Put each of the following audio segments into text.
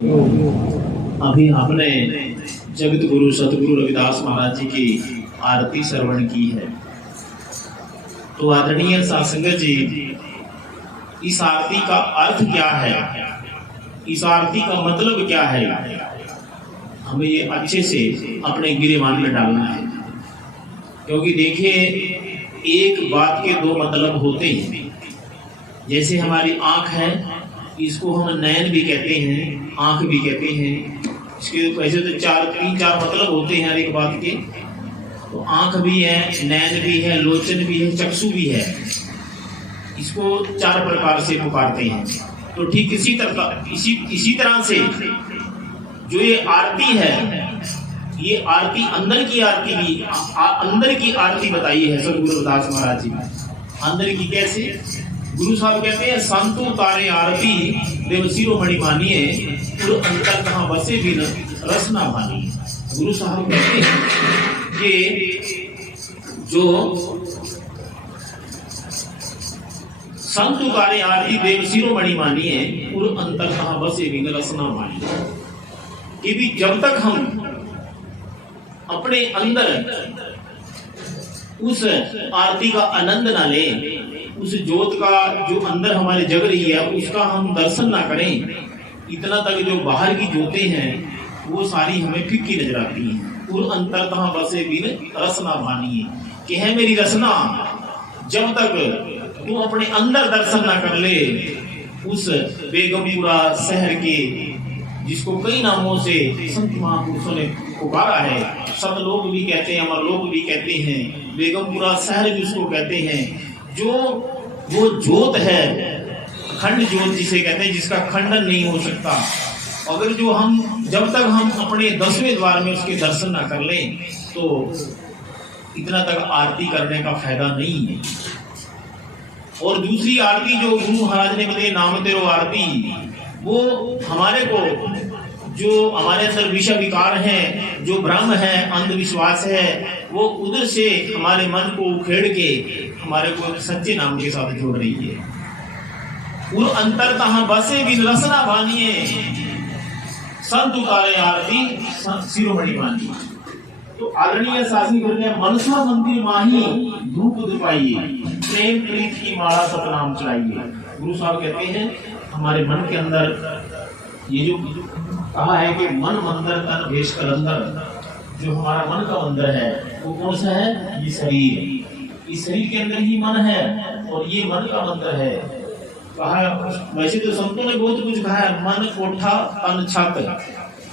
अभी आपने जगत गुरु सतगुरु रविदास महाराज जी की आरती श्रवण की है। तो आदरणीय सत्संगत जी, इस आरती का अर्थ क्या है, इस आरती का मतलब क्या है, हमें ये अच्छे से अपने गिरेबान में डालना है। क्योंकि देखिए, एक बात के दो मतलब होते हैं। जैसे हमारी आंख है, इसको हम नयन भी कहते हैं, आंख भी कहते हैं। इसके वैसे तो तीन चार मतलब होते हैं हर एक बात के। तो आंख भी है, नयन भी है, लोचन भी है, चक्षु भी है। इसको चार प्रकार से पुकारते हैं। तो ठीक इसी तरह से जो ये आरती है, ये आरती अंदर की आरती भी, अंदर की आरती बताई है सतगुरु रविदास महाराज जी ने। अंदर की कैसे? गुरु साहब कहते हैं, संतो तारे आरती देव शिरोमणि मानिए, तो अंतर कहाँ बसे बिन रसना मानिए। गुरु साहब कहते हैं कि जो संत तारे आरती देव शिरोमणि मानिए, और अंतर कहाँ बसे बिन रसना मानिए। कि भी जब तक हम अपने अंदर उस आरती का आनंद ना लें, उस ज्योत का जो अंदर हमारे जग रही है उसका हम दर्शन ना करें, इतना तक जो बाहर की ज्योतें हैं वो सारी हमें फीकी नजर आती हैं। और अंतर कहाँ बसे बिन रसना मानिए, कि है मेरी रसना, जब तक तू अपने अंदर दर्शन ना कर ले उस बेगमपुरा शहर के, जिसको कई नामों से संत महापुरुषों ने पुकारा है। सतलोक भी कहते हैं, अमरलोक भी कहते हैं, बेगमपुरा शहर भी उसको कहते हैं। जो वो ज्योत है, अखंड ज्योत जिसे कहते हैं, जिसका खंडन नहीं हो सकता। अगर जो हम जब तक हम अपने 10वें द्वार में उसके दर्शन ना कर लें, तो इतना तक आरती करने का फायदा नहीं है। और दूसरी आरती जो गुरु महाराज ने बताई, नाम तेरो आरती, वो हमारे को जो हमारे अंदर विषय विकार है, जो भ्रम है, अंधविश्वास है, वो उधर से हमारे मन को उखेड़ के हमारे को सच्चे नाम के साथ जोड़ रही है। वो अंतर कहाँ बसे बिन रसना बानिए, संत उतारे आरती शिरोमणि मानिए। तो आदरणीय शासनी बोलते हैं, मनसा मंदिर माही धूप दिपाइए, प्रेम प्रीत की माला सतनाम चढ़ाइए। गुरु साहब कहते हैं, हमारे मन के अंदर ये जो कहा है कि मन मंदिर तन भेष कर अंदर, जो हमारा मन का मंदिर है वो कौन सा है? ये शरीर। इस शरीर के अंदर ही मन है और ये मन का मंदिर है। कहा, वैसे तो संतों ने बहुत कुछ कहा है, मन कोठा तन छत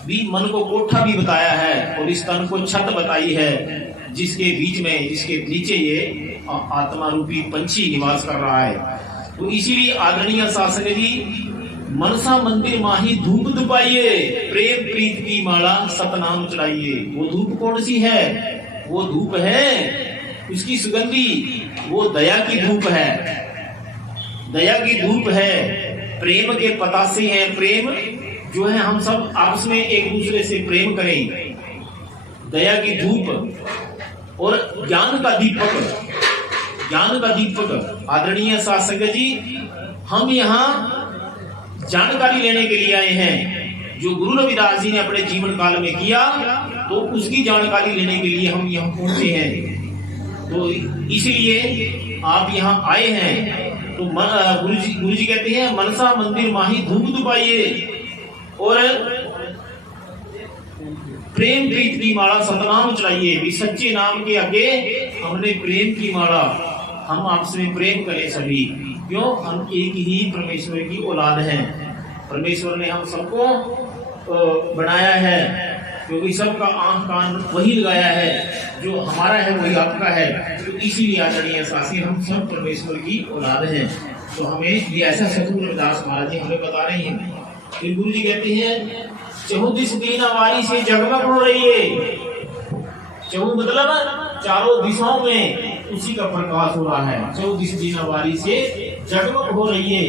भी, मन को कोठा भी बताया है और इस तन को छत बताई है, जिसके बीच में, जिसके नीचे ये आत्मा रूपी पंछी निवास कर रहा है। तो इसीलिए आदरणीय शासक जी, मनसा मंदिर माही धूप दुपाइए, प्रेम प्रीत की माला सतनाम चढ़ाइए। वो धूप कौन सी है? वो धूप है उसकी सुगंधी, वो दया की धूप है, दया की धूप है, प्रेम के पतासे हैं। प्रेम जो है, हम सब आपस में एक दूसरे से प्रेम करें, दया की धूप और ज्ञान का दीपक, ज्ञान का दीपक। आदरणीय शासक जी, हम यहाँ जानकारी लेने के लिए आए हैं, जो गुरु रविदास जी ने अपने जीवन काल में किया, तो उसकी जानकारी लेने के लिए हम यहाँ पहुंचे हैं। तो इसलिए आप यहाँ आए हैं। तो गुरु जी कहते हैं, मनसा मंदिर माही धूप दुपाइए और प्रेम प्रीत की माला सतनाम चढ़ाइए। भी सच्चे नाम के आगे हमने प्रेम की माला, हम आपसे प्रेम करें सभी। क्यों? हम एक ही परमेश्वर की औलाद हैं। परमेश्वर ने हम सबको बनाया है, क्योंकि सबका आंख कान वही लगाया है, जो हमारा है वही आपका है। तो इसीलिए आदरणीय शासी, हम सब परमेश्वर की औलाद हैं। तो हमें ये ऐसा सतगुरु रविदास महाराज जी हमें बता रहे हैं। फिर गुरु जी कहते हैं, चहुदिस दीनावारी से जगमग हो रही है। चहु मतलब चारों दिशाओं में उसी का प्रकाश हो रहा है। चौदिस दीनावारी से जगमग हो रही है।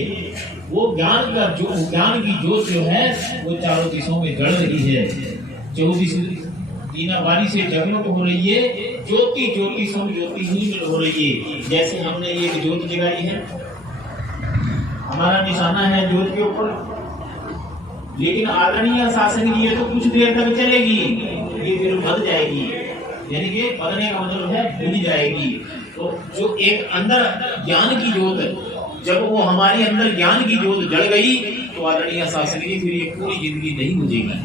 वो ज्ञान का जो, ज्ञान की ज्योत जो है वो चारों दिशाओं में जल रही है। चौदिस दीनावारी से जगमग हो रही है, ज्योति ज्योति सम ज्योति ही हो रही है। जैसे हमने ये ज्योत जगाई है, हमारा निशाना है ज्योत के ऊपर, लेकिन आदरणीय शासन की ये तो कुछ देर तक चलेगी, ये फिर बंध जाएगी, यानी कि बंधने का मतलब है बुझ जाएगी। तो जो एक अंदर ज्ञान की ज्योत, जब वो हमारे अंदर ज्ञान की ज्योत जल गई तो आदरणीय शासन की फिर ये पूरी जिंदगी नहीं बुझेगी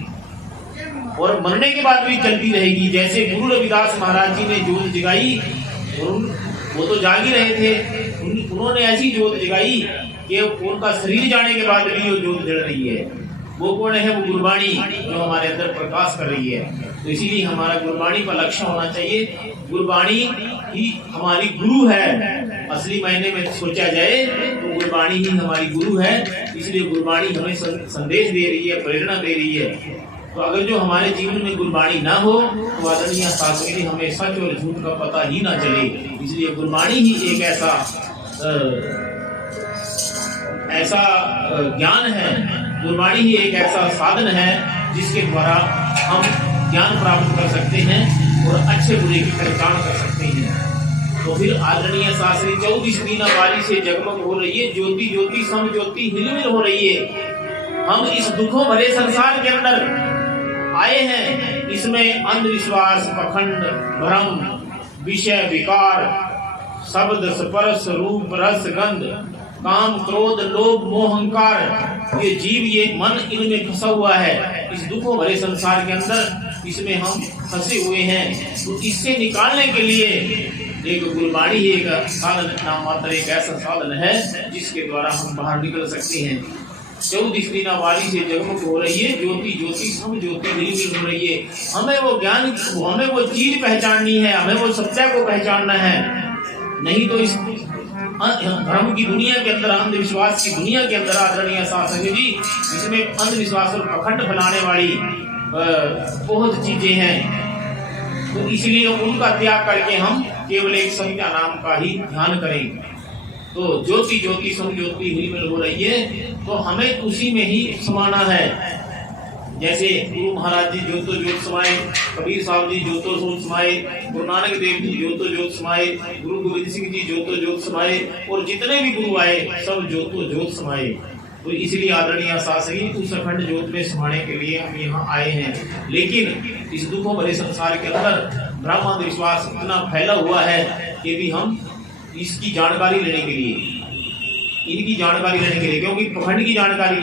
और मरने के बाद भी चलती रहेगी। जैसे गुरु रविदास महाराज जी ने ज्योत जगाई, वो तो जाग ही रहे थे, उन्होंने ऐसी ज्योत जगाई कि उनका शरीर जाने के बाद भी वो ज्योत जल रही है। वो कौन है? वो गुरबाणी जो हमारे अंदर प्रकाश कर रही है। तो इसीलिए हमारा गुरबाणी पर लक्ष्य होना चाहिए। गुरबाणी ही हमारी गुरु है, असली मायने में सोचा जाए तो गुरबाणी ही हमारी गुरु है। इसलिए गुरबाणी हमें संदेश दे रही है, प्रेरणा दे रही है। तो अगर जो हमारे जीवन में गुरबाणी ना हो तो आदरणीय शास्त्री हमें सच और झूठ का पता ही ना चले। इसलिए गुरबाणी ही एक ऐसा ज्ञान है, गुरबाणी ही एक ऐसा साधन है जिसके द्वारा हम ज्ञान प्राप्त कर सकते हैं और अच्छे बुरे की पहचान कर सकते हैं। तो फिर आदरणीय शास्त्री 24 दीना वाली से जगमग हो रही है, ज्योति ज्योति सम ज्योति हिलमिल हो रही है। हम इस दुखों भरे संसार के अंदर आए हैं, इसमें अंधविश्वास, पखंड, भ्रम, विषय विकार, शब्द स्पर्श रूप रस गंध, काम क्रोध लोभ मोह अहंकार, ये जीव ये मन इनमें फंसा हुआ है। इस दुखों भरे संसार के अंदर इसमें हम फंसे हुए हैं। तो इससे निकालने के लिए एक गुरबाणी ही एक साधन, नाम मात्र एक ऐसा साधन है जिसके द्वारा हम बाहर निकल सकते हैं। 24 दीना वाली से जगमग हो रही है, ज्योति ज्योति सम ज्योति हिलमिल हो रही है। हमें वो ज्ञान, हमें वो चीज पहचाननी है, हमें वो सत्य को पहचानना है। नहीं तो इस भ्रम की दुनिया के अंदर, अंधविश्वास की दुनिया के अंदर आदरणीय शासक जी, इसमें अंधविश्वास और पखंड फैलाने वाली बहुत चीजें हैं। तो इसलिए उनका त्याग करके हम केवल एक संज्ञा नाम का ही ध्यान करें। तो ज्योति ज्योति सम ज्योति हिलमिल हो रही है, तो हमें उसी में ही समाना है। जैसे गुरु महाराज जी ज्योतो ज्योत समाये, कबीर साहब जी ज्योतो ज्योत समाये, गुरु नानक देव जी ज्योतो ज्योत समाये, गुरु गोविंद सिंह जी ज्योतो ज्योत समाये और जितने भी गुरु आए सब ज्योतो ज्योत समाये। तो इसलिए आदरणीय शास्त्री उस अखंड ज्योत में समाने के लिए हम यहाँ आए हैं। लेकिन इस दुखों भरे संसार के अंदर ब्रह्मांड विश्वास इतना फैला हुआ है कि भी हम इसकी जानकारी लेने के लिए, इनकी जानकारी लेने के लिए, क्योंकि पखंड की जानकारी,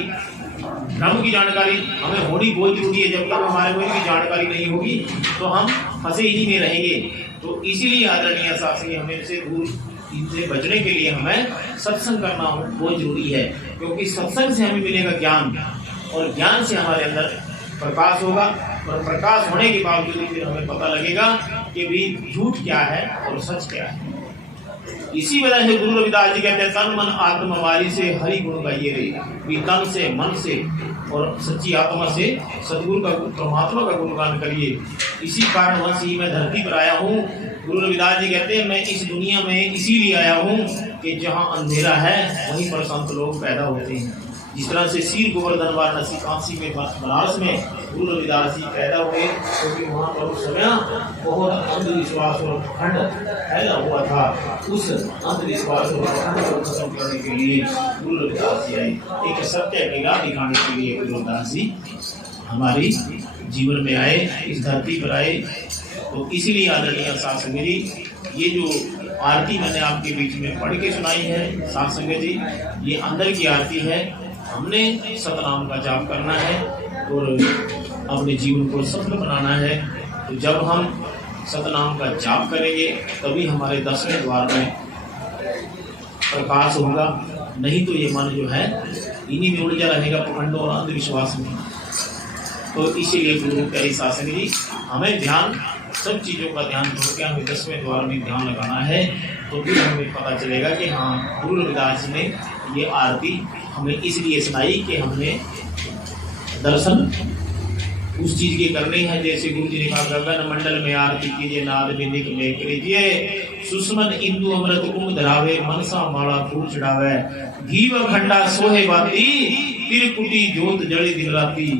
भ्रम की जानकारी हमें होनी बहुत जरूरी है। जब तक हमारे को इनकी जानकारी नहीं होगी तो हम फंसे ही में रहेंगे। तो इसीलिए आदरणीय शास्त्री हमें इनसे दूर, इनसे बचने के लिए हमें सत्संग करना बहुत जरूरी है। क्योंकि सत्संग से हमें मिलेगा ज्ञान और ज्ञान से हमारे अंदर प्रकाश होगा और प्रकाश होने के बावजूद फिर हमें पता लगेगा कि भी झूठ क्या है और सच क्या है। इसी वजह से गुरु रविदास जी कहते हैं, तन मन आत्मा वाली से हरि गुण गाइए रे, भी तन से मन से और सच्ची आत्मा से सदगुरु का, परमात्मा का गुणगान करिए। इसी कारण वंश ही मैं धरती पर आया हूँ। गुरु रविदास जी कहते हैं, मैं इस दुनिया में इसीलिए आया हूँ कि जहाँ अंधेरा है वहीं पर संत लोग पैदा होते हैं। जिस तरह से सीर गोवर्धन वाराणसी काशी में, बनारस में गुरु रविदास जी पैदा हुए, क्योंकि वहाँ पर उस समय बहुत अंधविश्वास और खंड फैला हुआ था। उस अंधविश्वास और खंड को खत्म करने के लिए गुरु रविदास जी आए, एक सत्य की राह दिखाने के लिए गुरु रविदास जी हमारी जीवन में आए, इस धरती पर आए। तो इसीलिए आदरणीय साध संगत जी, ये जो आरती मैंने आपके बीच में पढ़ के सुनाई है साध संगत जी, ये अंदर की आरती है। हमने सतनाम का जाप करना है और अपने जीवन को सफल बनाना है। तो जब हम सतनाम का जाप करेंगे तभी हमारे 10वें द्वार में प्रकाश होगा। नहीं तो ये मन जो है इन्हीं में उलझा रहेगा, पखंडों और अंधविश्वास में। तो इसीलिए गुरु प्यारी शासन जी, हमें ध्यान, सब चीज़ों का ध्यान छोड़ के हमें 10वें द्वार में ध्यान लगाना है। तो फिर हमें पता चलेगा कि हाँ, गुरु रविदास जी ने ये आरती हमें इसलिए सुनाई कि हमने दर्शन उस चीज के करने हैं। जैसे गुरु जी ने कहा, गगन मंडल में आरती कीजिए, नाद बिंदिक में कीजिए, सुषमन इंदु अमृत कुंभ धरावे, मनसा माला फूल चढ़ावे, घीव खंडा सोहे बाती, त्रिकुटी ज्योत जड़ी दिन राती,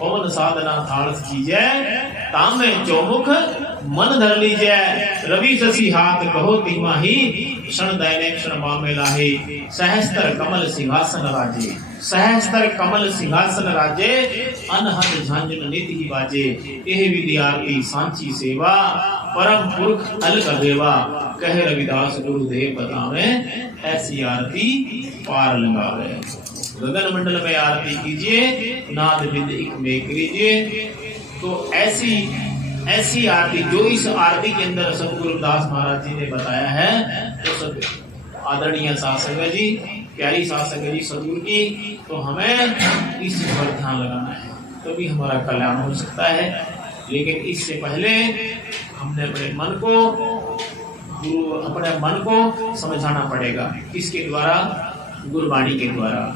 पवन साधना थाल कीजिए, तामे चौमुख मन धर लीजिए रवि शशि हाथ कहो तिमाही, क्षण दैने क्षण मामे लाहे, सहस्त्र कमल सिंहासन राजे, सहस्त्र कमल सिंहासन राजे, अनहद झांझन नित ही बाजे, एह विद्यार्थी सांची सेवा, परम पुरख अलग देवा, कहे रविदास गुरुदेव बतावे, ऐसी आरती पार लगावे। गगन मंडल में आरती कीजिए, नाद बिंद एक में कीजिए। तो ऐसी आरती जो इस आरती के अंदर सतगुरुदास महाराज जी ने बताया है, तो सब आदरणीय शासक जी, प्यारी शासक जी सतगुरु की, तो हमें इस पर ध्यान लगाना है, तभी हमारा कल्याण हो सकता है। लेकिन इससे पहले हमने अपने मन को समझाना पड़ेगा। किसके द्वारा? गुरबाणी के द्वारा।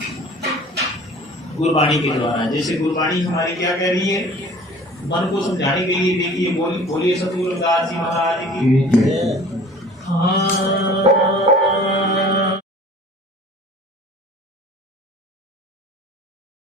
गुरबाणी के द्वारा। जैसे गुरबाणी हमारी क्या कह रही है, मन को समझाने के लिए, देखिए बोलिए सतगुरुदास जी महाराज की।